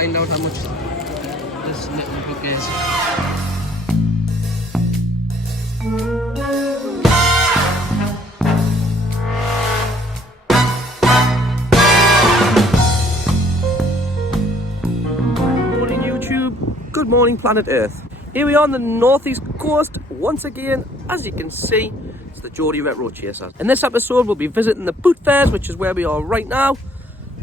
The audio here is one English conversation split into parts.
find out how much this little book is. Morning YouTube, good morning planet Earth. Here we are on the northeast coast once again. As you can see, it's the Geordie Retro Chasers. In this episode we'll be visiting the boot fairs, which is where we are right now.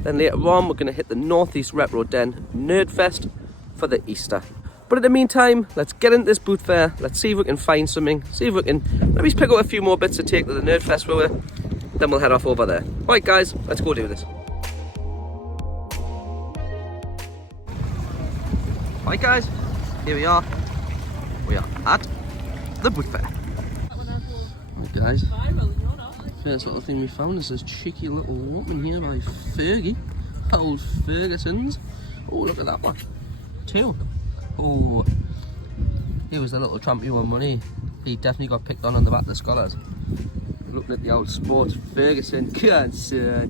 Then later on we're going to hit the Northeast Retro Den Nerdfest for the Easter. But in the meantime, let's get into this boot fair. Let's see if we can find something. See if we can maybe pick up a few more bits to take to the Nerdfest with us. Then we'll head off over there. Alright guys, let's go do this. Alright guys, here we are. We are at the boot fair. Alright guys. First little thing we found is this cheeky little woman here by Fergie, old Ferguson's. Oh, look at that one, 2. Oh, he was the little trampy one money. He definitely got picked on the back of the scholars. Looking at the old sports Ferguson, can't say.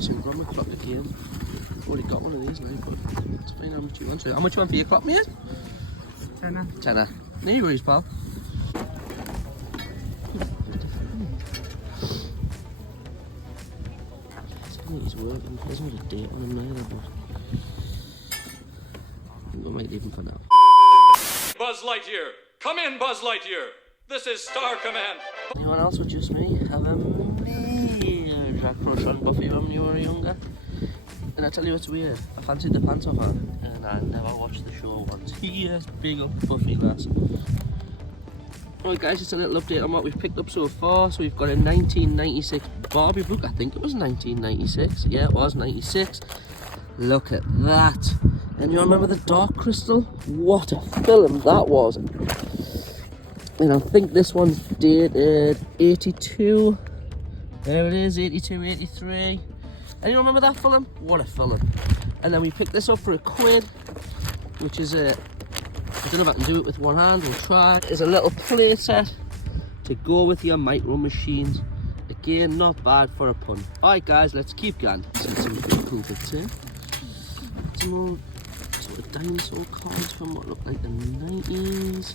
Some grammar clock again. Already got one of these now, but let's find how much you want. How much you want for your clock, mate? Tenner. No worries, pal. He's working. There's not a date on him either, but we'll make it even for now. Buzz Lightyear! Come in, Buzz Lightyear! This is Star Command! Anyone else or just me have a major crush on Buffy when you were younger? And I tell you what's weird, I fancied the pants off her and I never watched the show once. Yes, big up Buffy lass. Right guys, just a little update on what we've picked up so far. So we've got a 1996 Barbie book. I think it was 1996. Yeah, it was 96. Look at that. And you remember the Dark Crystal? What a film that was. And I think this one's dated 82. There it is, 82, 83. And you remember that film? What a film. And then we picked this up for £1, which is a, I don't know if I can do it with one hand, we'll try. It's a little play set to go with your micro machines. Again, not bad for a pun. Alright guys, let's keep going. Some cool bits here. Some more sort of dinosaur cards from what looked like the 90s.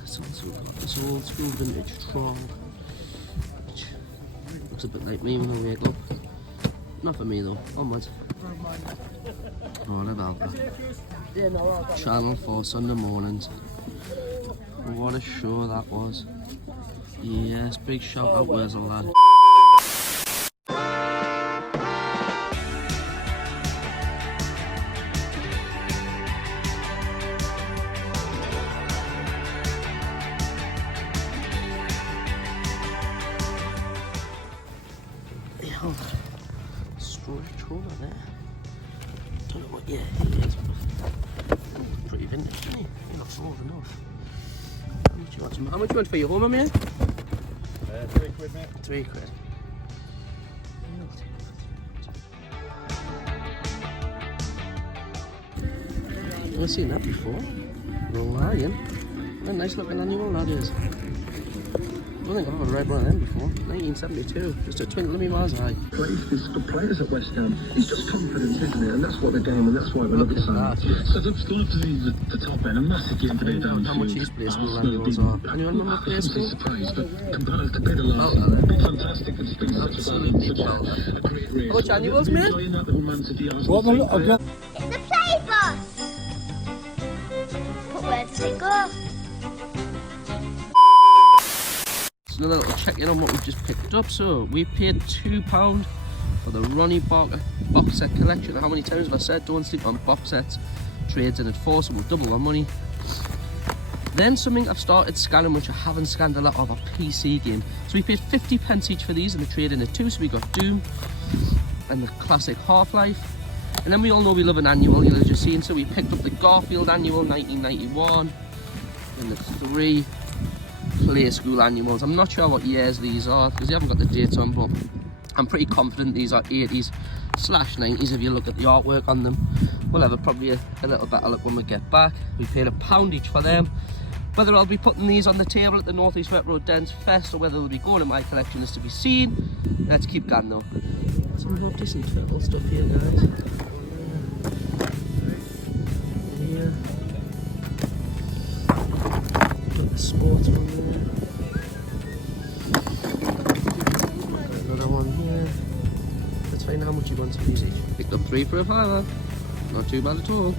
This also got this old school vintage Tron. Looks a bit like me when I wake up. Not for me though. Onwards. All about that. Channel 4 Sunday mornings. What a show that was. Yes, big shout out Wurzel lad. Stretch over there. Don't know what year he is, but pretty vintage, isn't he? He looks old enough. How much you want for your home, mate? £3, mate. £3. Never seen that before. Lion. What a nice looking animal that is. I don't think I've ever read one of them before. 1972, just a twinkle of me miles high. He's good players at West Ham. He's just confidence, isn't it? And that's what the game, and that's why we love it so much. So they've gone up to the top end, a massive game today down how much his play school annuals are. Anyone remember play school? Surprised, but compared to last year, fantastic. It's been such a great race. How much annuals, mate? What It's a play bus! But where does it go? So a little check in on what we've just picked up. So we paid £2 for the Ronnie Barker box set collection. How many times have I said don't sleep on box sets? Trades in at 4, so we'll double our money. Then something I've started scanning, which I haven't scanned a lot of, a PC game. So we paid 50p each for these and the trade in at 2. So we got Doom and the classic Half-Life. And then we all know we love an annual, you'll have just seen. So we picked up the Garfield annual 1991 and the 3 play school annuals. I'm not sure what years these are because they haven't got the dates on, but I'm pretty confident these are 80s/90s if you look at the artwork on them. We'll have probably a little better look when we get back. We paid £1 each for them. Whether I'll be putting these on the table at the North East Retro Nerdfest or whether they'll be going in my collection is to be seen. Let's keep going though. Some more decent turtle stuff here, guys. Here. Got the sports one there. Another one here. Let's find out how much you want for these each. Picked up 3 for a £5. Not too bad at all.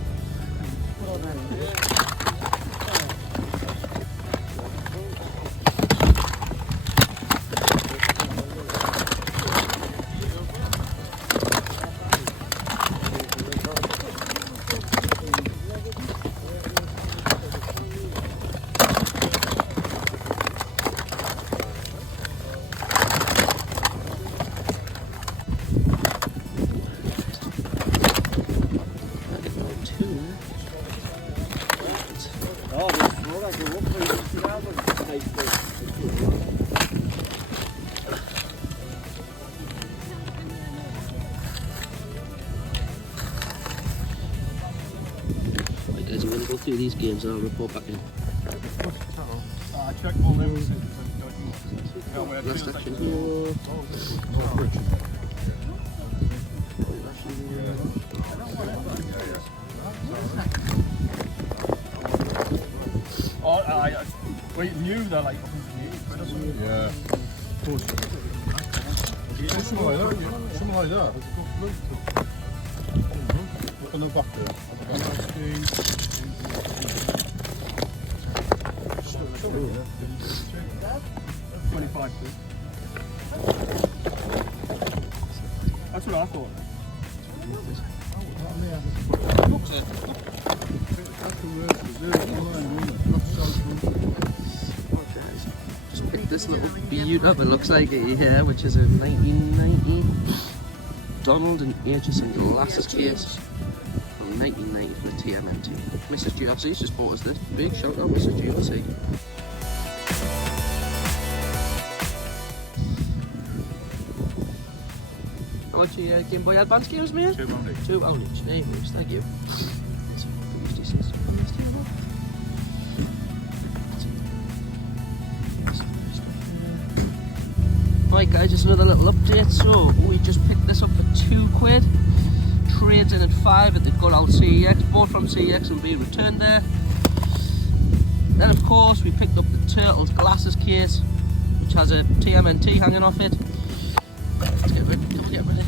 Right guys, I'm going to go through these games and I'll report back in. I checked all them since. Last action here. Wait, new, they're like £100 or something. Yeah. Something like that, yeah. Something like that. Look on the back there. 25 quid. That's what I thought. Just picked this little beaut up, it looks like it here, which is a 1990 Donald and Aitchison glasses case from 1990 for the TMNT. Mrs. GRC's just bought us this. Big shout out, Mrs. GRC. How much are your Game Boy Advance games, mate? £2 each. £2 each. There you go, thank you. Right guys, just another little update. So we just picked this up for £2. Trades in at 5 at the good old CEX. Bought from CEX and be returned there. Then of course we picked up the Turtles glasses case, which has a TMNT hanging off it. Let's get rid, come get rid of it.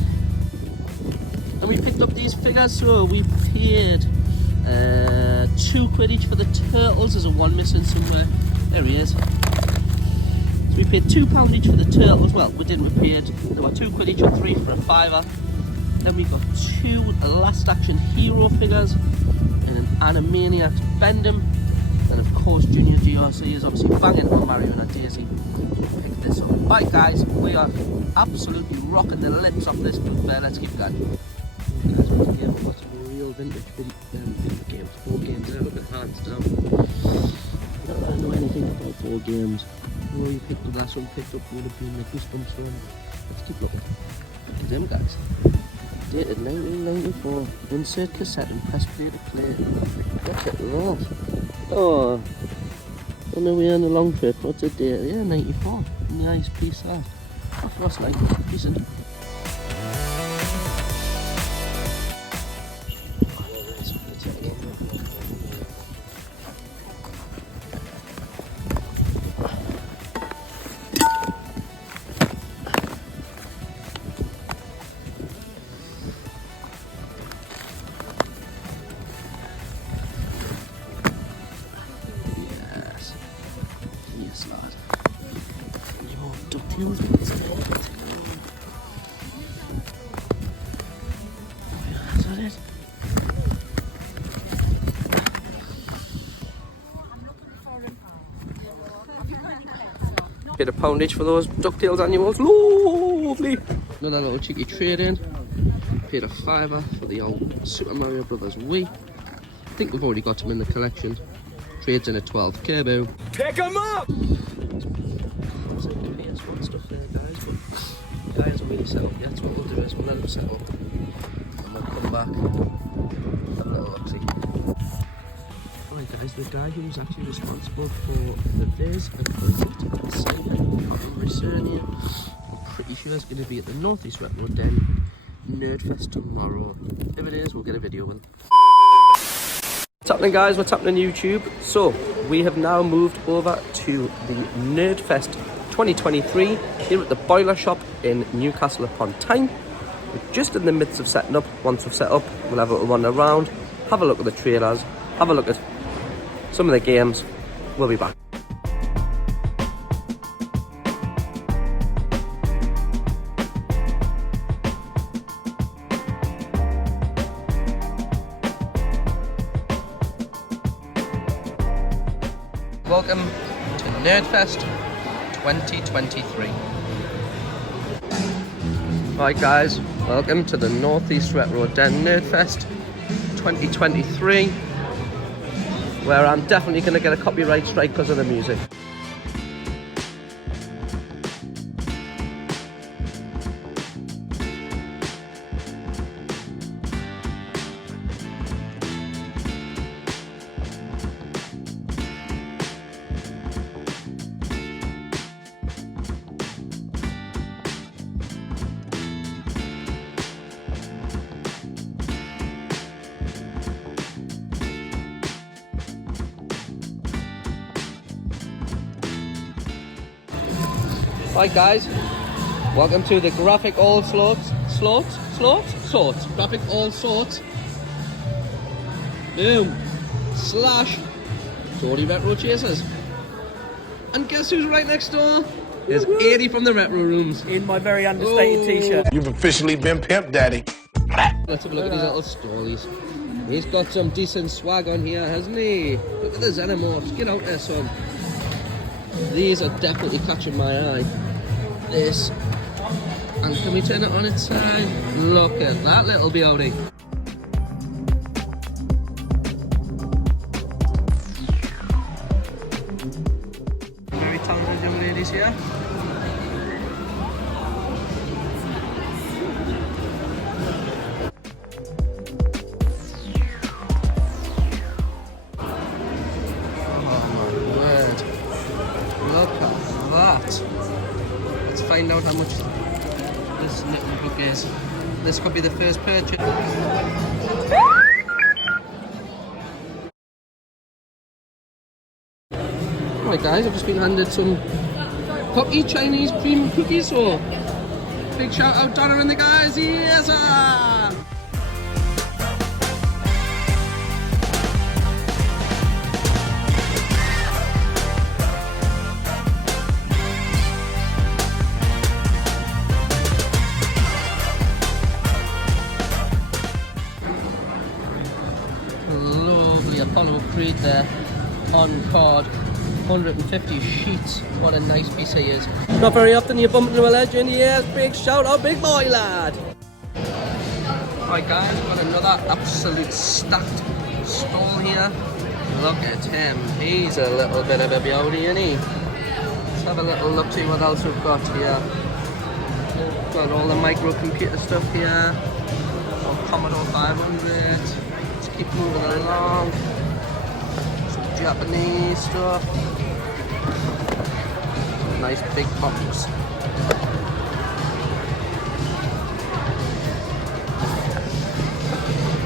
And we picked up these figures, so we paid £2 each for the Turtles. There's a one missing somewhere. There he is. So we paid £2 each for the Turtles. Well, we didn't. We paid, there were £2 each or 3 for a £5. Then we got 2 Last Action Hero figures and an Animaniacs Bendham. And of course, Junior GRC is obviously banging on Mario and Daisy. Pick this up. Right guys, we are absolutely rocking the lips off this book there. Let's keep going. You guys want to hear what's a real vintage video games? 4 games there, look at hands down. I don't know anything about 4 games. Oh, you picked the last one, picked up would have been the Goosebumps one. Let's keep looking. Look at them guys. Dated 1994. Insert cassette and press play to play. Look at that. Oh, I know we're on a long trip. What's the date? Yeah, 94. Nice piece that. That's like decent. Yes, lad. Your DuckTales ones. Is that it? Paid £1 each for those DuckTales annuals. Lovely. Another little cheeky trade in. Paid a £5 for the old Super Mario Brothers Wii. I think we've already got them in the collection. Trades in at 12. Kerbo. Pick 'em up! Stuff there, guys, but guys are really settled yet. So what we'll do is we'll let them settle and we'll come back and have a little look-see. Right guys, the guy who's actually responsible for the viz and visit assignment, I'm returning. I'm pretty sure it's going to be at the Northeast Retro Den Nerdfest tomorrow. If it is, we'll get a video with it. What's happening guys, what's happening YouTube? So, we have now moved over to the Nerdfest 2023 here at the Boiler Shop in Newcastle upon Tyne. We're just in the midst of setting up. Once we've set up, we'll have a run around, have a look at the trailers, have a look at some of the games. We'll be back. Welcome to Nerdfest 2023. Right guys, welcome to the Northeast Retro Den Nerdfest 2023, where I'm definitely going to get a copyright strike because of the music. Right guys, welcome to the Graphic All Sorts, Graphic All Sorts, boom, slash, Geordie Retro Chasers. And guess who's right next door? There's 80 from the Retro Rooms. In my very understated t-shirt. You've officially been Pimp Daddy. Let's have a look at these little stallies. He's got some decent swag on here, hasn't he? Look at the Xenomorphs, get out there son. These are definitely catching my eye. This, and can we turn it on its side? Look at that little beauty. Very talented young ladies here. Oh my word. Look at that. Let's find out how much this little book is. This could be the first purchase. Right guys, I've just been handed some Pocky Chinese cream cookies, so big shout out Donna and the guys, yes sir! Lovely Apollo Creed there on card, 150 sheets. What a nice piece he is. Not very often you bump into a legend. Yes, big shout out, big boy lad. Right guys, we've got another absolute stacked stall here. Look at him, he's a little bit of a beauty, isn't he? Let's have a little look, see what else we've got here. Got all the microcomputer stuff here. Got Commodore 500. Keep moving along. Some Japanese stuff. Some nice big box.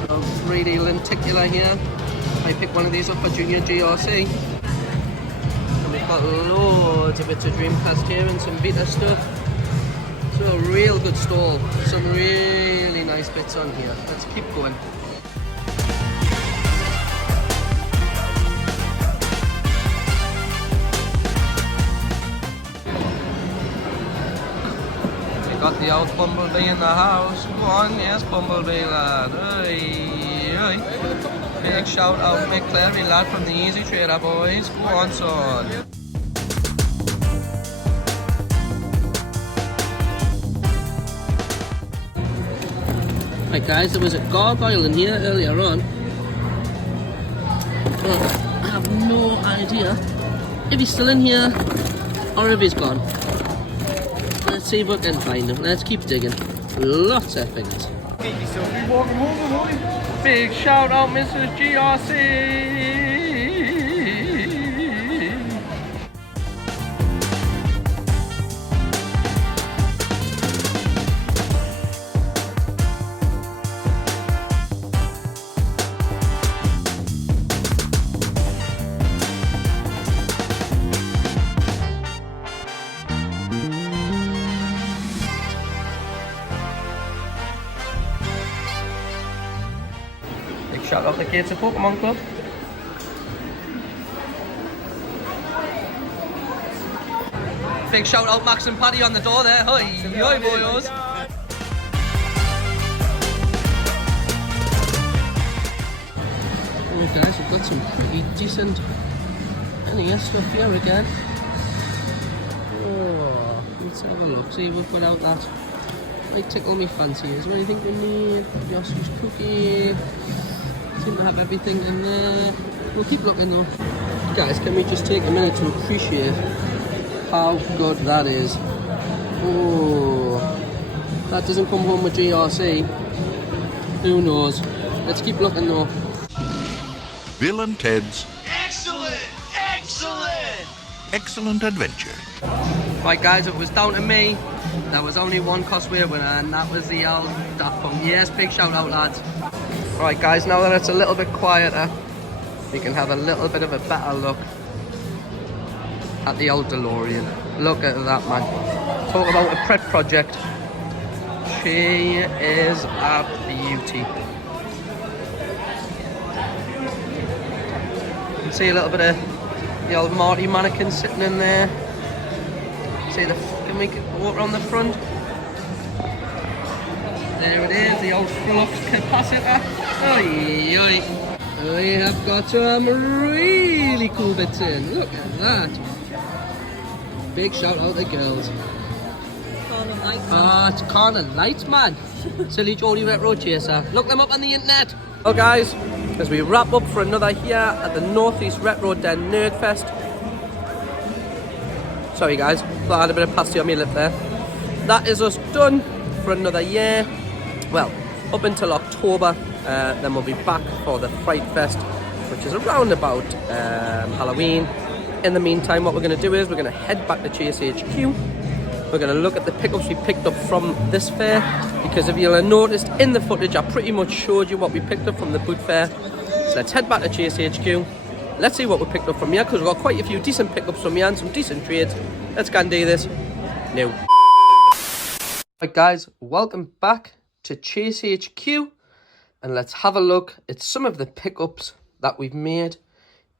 A 3D lenticular here. I picked one of these up for Junior GRC. And we've got loads of bits of Dreamcast here and some Vita stuff. So a real good stall. Some really nice bits on here. Let's keep going. Got the old Bumblebee in the house. Go on, yes, Bumblebee lad. Oi, oi. Big shout out, Mick Clary lad from the Easy Trader boys. Go on, son. Right guys, there was a gargoyle in here earlier on. But I have no idea if he's still in here or if he's gone. Let's see if we can find him. Let's keep digging. Lots of things. Big shout out, Mrs. GRC. Shout out the Gates of Pokemon Club. Big shout out Max and Paddy on the door there. Hi, hi boyos. Oh guys, we've got some pretty decent NES stuff here again. Oh, let's have a look, see what we've got out that might tickle me fancy. Is there anything we need? Yossi's cookie. Seem to have everything in there. We'll keep looking though. Guys, can we just take a minute to appreciate how good that is? Oh, that doesn't come home with GRC. Who knows? Let's keep looking though. Bill and Ted's Excellent Adventure. Right guys, it was down to me. There was only one Cosway winner, and that was the old Daft Punk. Yes, big shout out lads. Right guys, now that it's a little bit quieter, we can have a little bit of a better look at the old DeLorean. Look at that, man. Talk about a pet project. She is a beauty. You can see a little bit of the old Marty mannequin sitting in there. See the fucking water on the front. There it is, the old flux capacitor. Oi, oi. We have got some really cool bits in. Look at that. Big shout out to the girls. Ah, it's Corner Lights, man. Silly Jody Retro Chaser. Look them up on the internet. Well guys, as we wrap up for another here at the Northeast Retro Den Nerdfest. Sorry guys, thought I had a bit of pasty on my lip there. That is us done for another year. Well, up until October, then we'll be back for the Fright Fest, which is around about Halloween. In the meantime, what we're going to do is we're going to head back to Chase HQ. We're going to look at the pickups we picked up from this fair, because if you'll have noticed in the footage, I pretty much showed you what we picked up from the boot fair. So let's head back to Chase HQ. Let's see what we picked up from here, because we've got quite a few decent pickups from here and some decent trades. Let's go and do this now. Right guys, welcome back to Chase HQ, and let's have a look at some of the pickups that we've made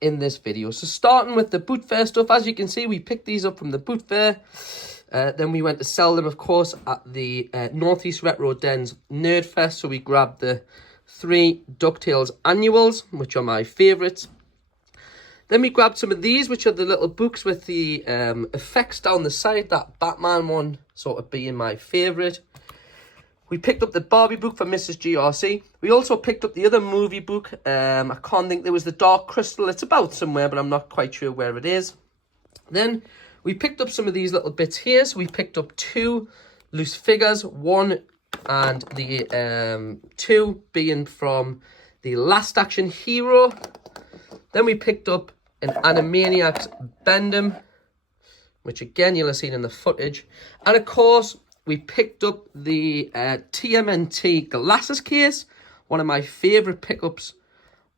in this video. So starting with the boot fair stuff, as you can see, we picked these up from the boot fair. Then we went to sell them, of course, at the Northeast Retro Den's Nerdfest. So we grabbed the 3 DuckTales annuals, which are my favourites. Then we grabbed some of these, which are the little books with the effects down the side. That Batman one sort of being my favourite. We picked up the Barbie book for Mrs. GRC. We also picked up the other movie book. I can't think, there was the Dark Crystal. It's about somewhere, but I'm not quite sure where it is. Then we picked up some of these little bits here. So we picked up 2 loose figures. 1 and the 2 being from the Last Action Hero. Then we picked up an Animaniacs Bendham, which again you'll have seen in the footage. And of course, we picked up the TMNT glasses case, one of my favourite pickups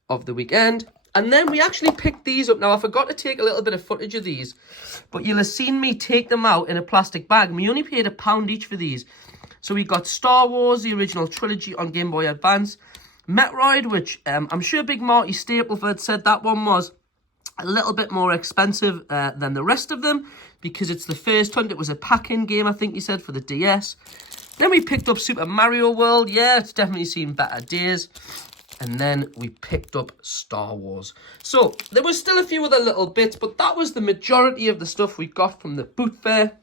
of the weekend. And then we actually picked these up. Now, I forgot to take a little bit of footage of these, but you'll have seen me take them out in a plastic bag. We only paid £1 each for these. So we got Star Wars, the original trilogy on Game Boy Advance. Metroid, which I'm sure Big Marty Stapleford said that one was a little bit more expensive than the rest of them, because it's the first one. It was a pack-in game, I think he said, for the DS. Then we picked up Super Mario World. Yeah, it's definitely seen better days. And then we picked up Star Wars. So there was still a few other little bits, but that was the majority of the stuff we got from the boot fair.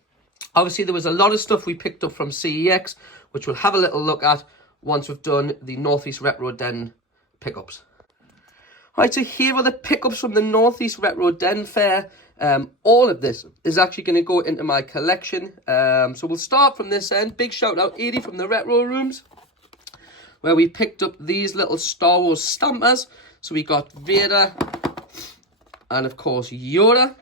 Obviously, there was a lot of stuff we picked up from CEX, which we'll have a little look at once we've done the Northeast Retro Den pickups. Right, so here are the pickups from the Northeast Retro Den Fair. All of this is actually going to go into my collection. So we'll start from this end. Big shout out, Edie from the Retro Rooms, where we picked up these little Star Wars stampers. So we got Vader and, of course, Yoda.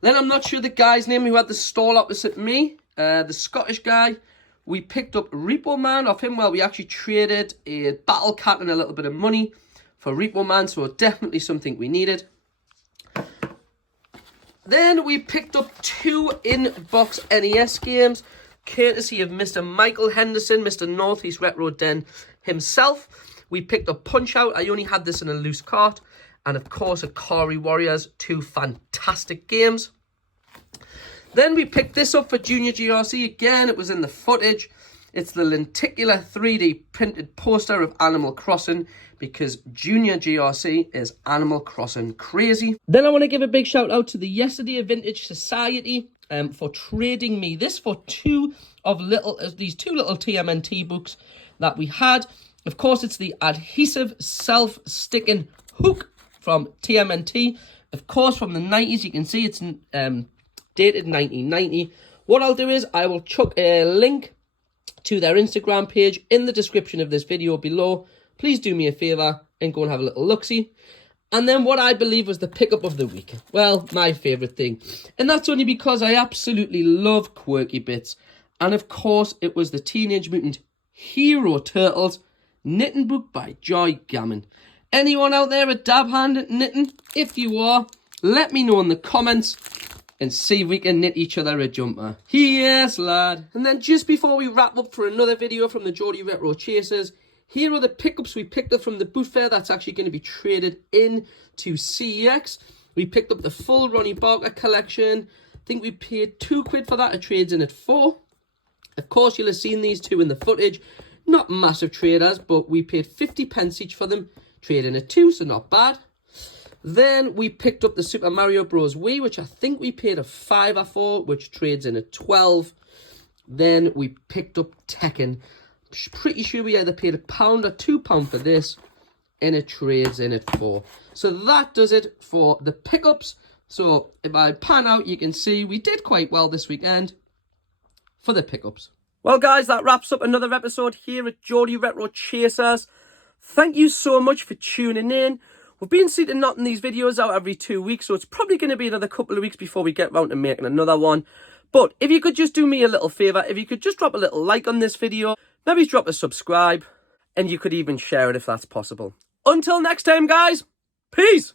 Then I'm not sure the guy's name who had the stall opposite me, the Scottish guy. We picked up Repo Man off him. Well, we actually traded a Battle Cat and a little bit of money for Repo Man, so definitely something we needed. Then we picked up 2 in-box NES games, courtesy of Mr. Michael Henderson, Mr. Northeast Retro Den himself. We picked up Punch-Out. I only had this in a loose cart. And of course, Akari Warriors, 2 fantastic games. Then we picked this up for Junior GRC. Again, it was in the footage. It's the lenticular 3D printed poster of Animal Crossing, because Junior GRC is Animal Crossing crazy. Then I want to give a big shout out to the Yesterday Vintage Society for trading me this for these two little TMNT books that we had. Of course, it's the adhesive self-sticking hook from TMNT. Of course, from the 90s, you can see it's dated 1990. What I'll do is I will chuck a link to their Instagram page in the description of this video below. Please do me a favour and go and have a little look-see. And then what I believe was the pickup of the week. Well, my favourite thing. And that's only because I absolutely love quirky bits. And of course, it was the Teenage Mutant Hero Turtles knitting book by Joy Gammon. Anyone out there a dab hand at knitting? If you are, let me know in the comments and see if we can knit each other a jumper. Yes, lad. And then just before we wrap up for another video from the Geordie Retro Chasers, here are the pickups we picked up from the boot fair that's actually going to be traded in to CEX. We picked up the full Ronnie Barker collection. I think we paid £2 for that. It trades in at 4. Of course, you'll have seen these two in the footage. Not massive traders, but we paid 50p each for them. Trading at 2, so not bad. Then we picked up the Super Mario Bros. Wii, which I think we paid a £5 for, which trades in at 12. Then we picked up Tekken. Pretty sure we either paid £1 or £2 for this, and it trades in at 4. So that does it for the pickups. So if I pan out, you can see we did quite well this weekend for the pickups. Well, guys, that wraps up another episode here at Geordie Retro Chasers. Thank you so much for tuning in. We've been seeing to knocking these videos out every 2 weeks, so it's probably going to be another couple of weeks before we get round to making another one. But if you could just do me a little favour, if you could just drop a little like on this video, maybe drop a subscribe, and you could even share it if that's possible. Until next time, guys, peace!